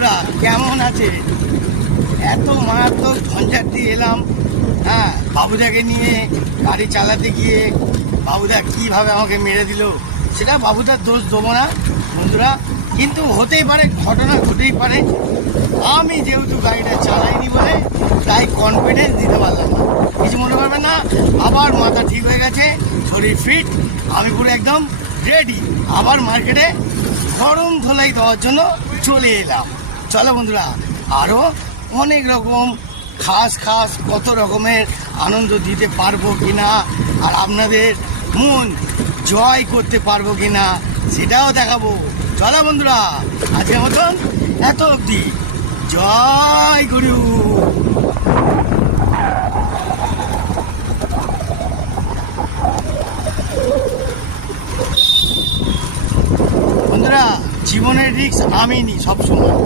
বন্ধুরা, কেমন আছে? এত মারাত্মক ঝঞ্ঝাট দিয়ে এলাম। হ্যাঁ, বাবুদাকে নিয়ে গাড়ি চালাতে গিয়ে বাবুদা কীভাবে আমাকে মেরে দিল, সেটা বাবুদার দোষ দেবো না বন্ধুরা, কিন্তু হতেই পারে, ঘটনা ঘটেই পারে। আমি যেহেতু গাড়িটা চালাইনি বলে তাই কনফিডেন্স দিতে পারলাম না। কিছু মনে করবেন না, আবার মাথা ঠিক হয়ে গেছে, শরীর ফিট, আমি পুরো একদম রেডি। আবার মার্কেটে গরম ধোলাই দেওয়ার জন্য চলে এলাম। চলো বন্ধুরা, আরও অনেক রকম খাস কত রকমের আনন্দ দিতে পারবো কিনা, আর আপনাদের মন জয় করতে পারবো কিনা সেটাও দেখাবো। চলো বন্ধুরা, আজকের মতন এত অবধি। জয় গুরু। বন্ধুরা, জীবনের রিস্ক আমি নিই সবসময়।